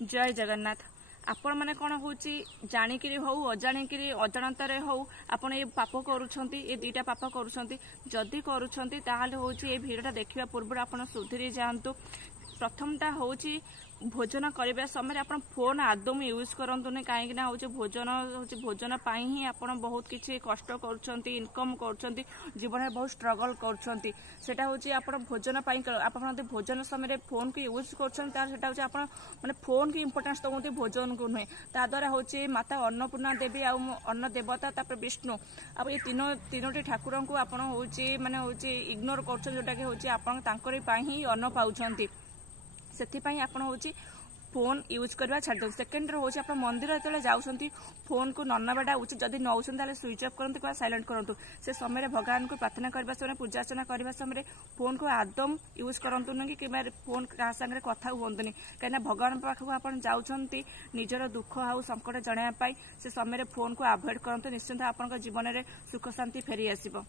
जय जगन्नाथ। आपण मैंने कौन हूँ जाणिकी हो अजाणिकी अजाणतार हो आपड़ ये पाप करुँच ये दुईटा पाप करुँच करुँच हूँ ये भिडटा देखा पूर्व आप सुधीरी जातु। प्रथमटा हूँ भोजन करने समय आप फोन आदम यूज करतुनि कहीं हूँ भोजन ही आप बहुत किसी कष्ट कर इनकम कर जीवन में बहुत स्ट्रगल करटा हूँ आप भोजन आप भोजन समय फोन को यूज कर माने फोन की इंपोर्टेंस दौरान भोजन को नुहे ताद्वारा हूँ माता अन्नपूर्णा देवी अन्न देवता विष्णु अब ये तीनोटी ठाकुर को आप माने हूँ इग्नोर कर जोटा कि हूँ आप ही अन्न पाँच से हूँ फोन यूज करवा छाड़ दो। सेकेंड हूँ आप मंदिर जो जाऊँगी फोन को न नवाटा उचित जदि नौ स्विच ऑफ करते कि साइलेंट करूँ से समय भगवान को प्रार्थना करने समय पूजा अर्चना करने समय फोन को आदम यूज करूँ कि फोन क्या सागर कथा हुंतुनि कहीं भगवान पाखक आप जाऊँगी निजर दुख आउ संकट जनायापाई से समय फोन को अवॉइड करूँ निश्चिंत आप जीवन में सुख शांति फेरी आसब।